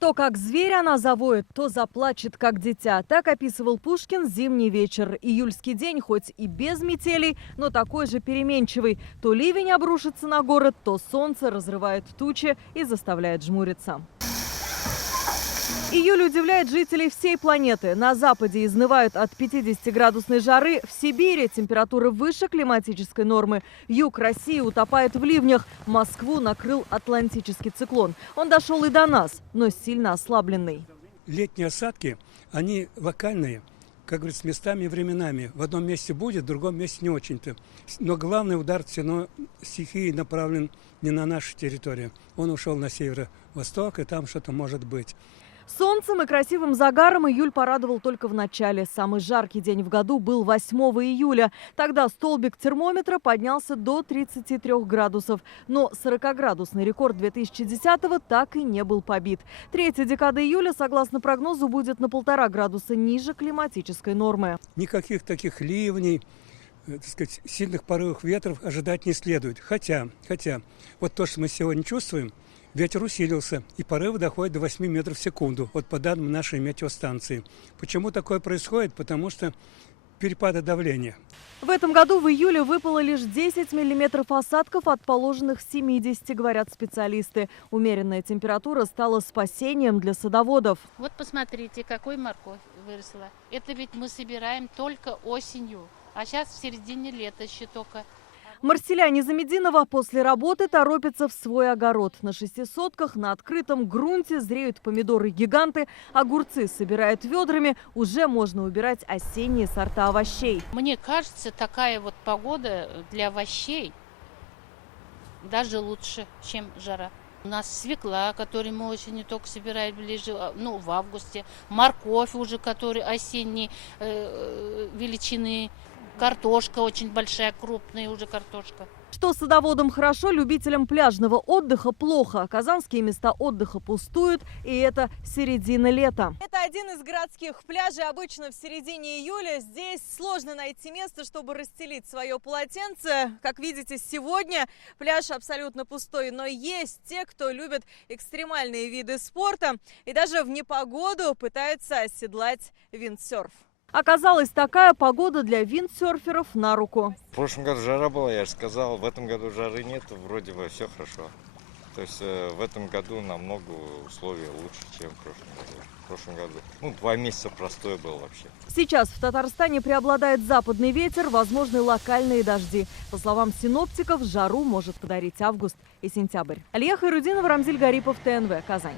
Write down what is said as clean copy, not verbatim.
То как зверь она завоет, то заплачет как дитя. Так описывал Пушкин зимний вечер. Июльский день хоть и без метелей, но такой же переменчивый. То ливень обрушится на город, то солнце разрывает тучи и заставляет жмуриться. Июль удивляет жителей всей планеты. На западе изнывают от 50-градусной жары. В Сибири температура выше климатической нормы. Юг России утопает в ливнях. Москву накрыл атлантический циклон. Он дошел и до нас, но сильно ослабленный. Летние осадки, они локальные, как говорится, с местами и временами. В одном месте будет, в другом месте не очень-то. Но главный удар все равно стихии направлен не на нашу территорию. Он ушел на северо-восток, и там что-то может быть. Солнцем и красивым загаром июль порадовал только в начале. Самый жаркий день в году был 8 июля. Тогда столбик термометра поднялся до 33 градусов. Но 40-градусный рекорд 2010-го так и не был побит. Третья декада июля, согласно прогнозу, будет на 1,5 градуса ниже климатической нормы. Никаких таких ливней, так сказать, сильных порывов ветров ожидать не следует. Хотя, вот то, что мы сегодня чувствуем, ветер усилился, и порывы доходят до 8 метров в секунду, вот по данным нашей метеостанции. Почему такое происходит? Потому что перепады давления. В этом году в июле выпало лишь 10 миллиметров осадков от положенных 70, говорят специалисты. Умеренная температура стала спасением для садоводов. Вот посмотрите, какой морковь выросла. Это ведь мы собираем только осенью, а сейчас в середине лета еще только. Марселя Незамединова после работы торопится в свой огород. На 6 сотках на открытом грунте зреют помидоры-гиганты, огурцы собирают ведрами. Уже можно убирать осенние сорта овощей. Мне кажется, такая вот погода для овощей даже лучше, чем жара. У нас свекла, которую мы осенью только собираем ближе, в августе. Морковь уже, которая осенней величины. Картошка очень большая, крупная уже картошка. Что садоводам хорошо, любителям пляжного отдыха плохо. Казанские места отдыха пустуют, и это середина лета. Это один из городских пляжей. Обычно в середине июля здесь сложно найти место, чтобы расстелить свое полотенце. Как видите, сегодня пляж абсолютно пустой. Но есть те, кто любит экстремальные виды спорта и даже в непогоду пытается оседлать виндсерф. Оказалось, такая погода для виндсерферов на руку. В прошлом году жара была, я же сказал, в этом году жары нет, вроде бы все хорошо. То есть в этом году намного условия лучше, чем в прошлом году. 2 месяца простой был вообще. Сейчас в Татарстане преобладает западный ветер, возможны локальные дожди. По словам синоптиков, жару может подарить август и сентябрь. Алия Хайрудинова, Рамзиль Гарипов, ТНВ, Казань.